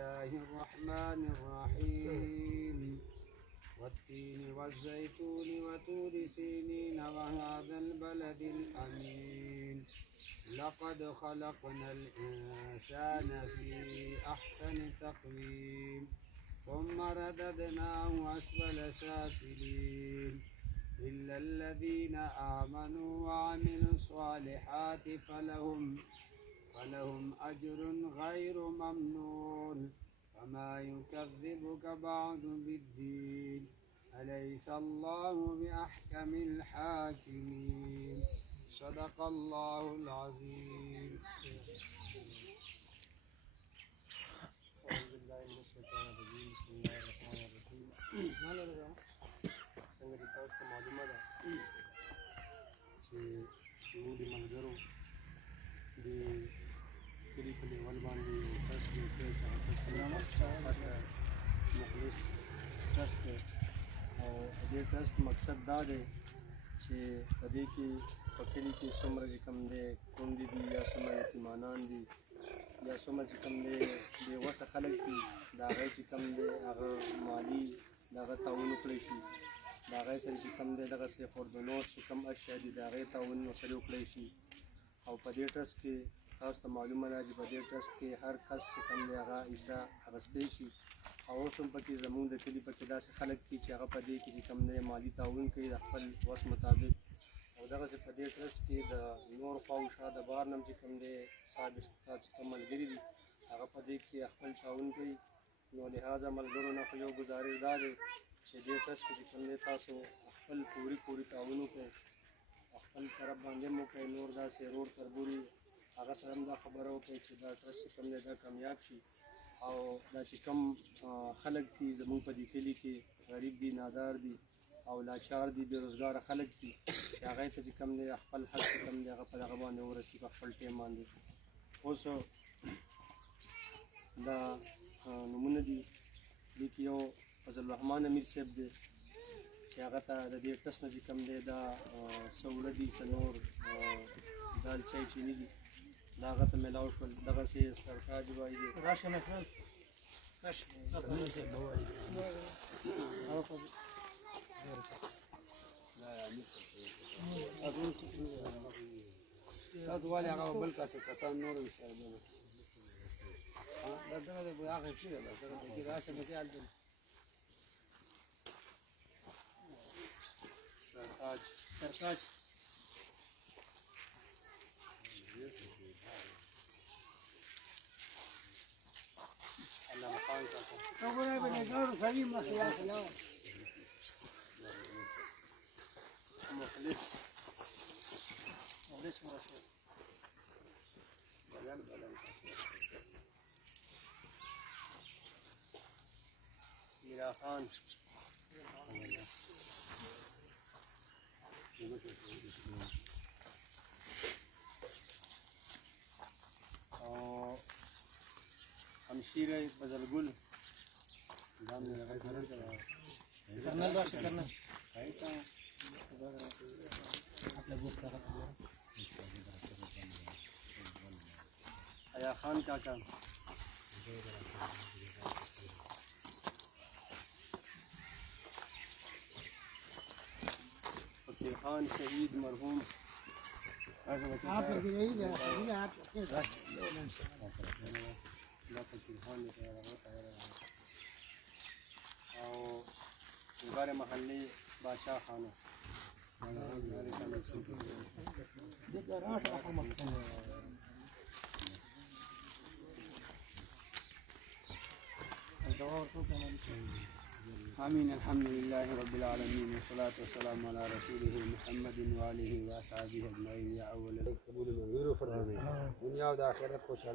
الله الرحمن الرحيم والتين والزيتون وطور سينين وهذا البلد الأمين لقد خلقنا الإنسان في أحسن تقويم ثم رددناه أسفل سافلين إلا الذين آمنوا وعملوا الصالحات فلهم أجر غير ممنون فما يكذبك بعد بالدين أليس الله بأحكم الحاكمين صدق الله العظيم. أعوذ بالله من الشيطان الرجيم بسم الله الرحمن الرحيم. څنګه چې تاسو ته معلومه ده چې زموږ د ملګرو د کلي په لیول باندې یو ټرسټ جوړ کړی چې هغه ټرسټ مخلص ټرسټ دی او د دې ټرسټ مقصد دا دی چې په دې کې په کلي کې څومره چې کوم دی کونډې دي یا څومره یتیمانان دي یا څومره چې کوم دی بې وسه خلک دي د هغې چې کوم دی هغه مالي د هغه تعاون وکړی شي د هغې سره چې کوم دی دغسې خوردنوش چې کوم اشیا دي د هغې تعاون ورسره وکړی شي او په دې ټرسټ کې تاسو ته معلومه ده چې په دې ټرسټ کې هر کس چې کوم دی هغه حصه اخیستی شي او اوس هم پکې زموږ د کلي پکې داسې خلک دي چې هغه په دې کې چې کوم دی مالي تعاون کوي د خپل وس مطابق او دغسې په دې ټرسټ کې د نور خواوشا د بهر نه هم چې کوم دی صاحب استطاعت چې کوم ملګري دي هغه په دې کې خپل تعاون کوي نو لهذا ملګرو نه خو یو ګزارش دا دی چې دې ټرسټ کې چې کوم دی تاسو خپل پوري تعاون وکړئ خپل طرف باندې هم وکړئ نور داسې رور تربوري هغه سره هم دا خبره وکړئ چې دا ټرسټ چې کوم دی دا کامیاب شي او دا چې کوم خلک دي زموږ په دې کلي کې غریب دي نادار دي او لاچار دي بېروزګاره خلک دي چې هغې ته چې کوم دی خپل حق چې کوم دی هغه په دغه باندې ورسي په خپل ټایم باندې اوس دا نومونه دي دې کې یو فضل الرحمن امیر صاحب دی چې هغه ته د دې ټرسټ نه چې کوم دی دا څه اوړه دي څه نور دال چای چیني دي دا هغه ته میلاو شول دغسې سرتاج بای دی تاسو ولې هغه بل کسان نور هم شاید دا دغه دی هغه څه دی بس دغه دی کې راشه مې هلته سرتاج علامه خان کاکا خبره به نه ګورو سړي مخیاس لا مخلص مرشد بلن میرا خان همشیره بزرگل کرنل باشه کرنل حیا خان کاکا فقیر خان شهید مرحوم آپ لگی رہی ہے لا فقیر خان او غار محلی بادشاہ خانه آمين. الحمد لله رب العالمين والصلاة والسلام على رسوله محمد وآله وأصحابه أجمعين. يا أول القبول منظور فرمائے دنیا و آخرت خوشحال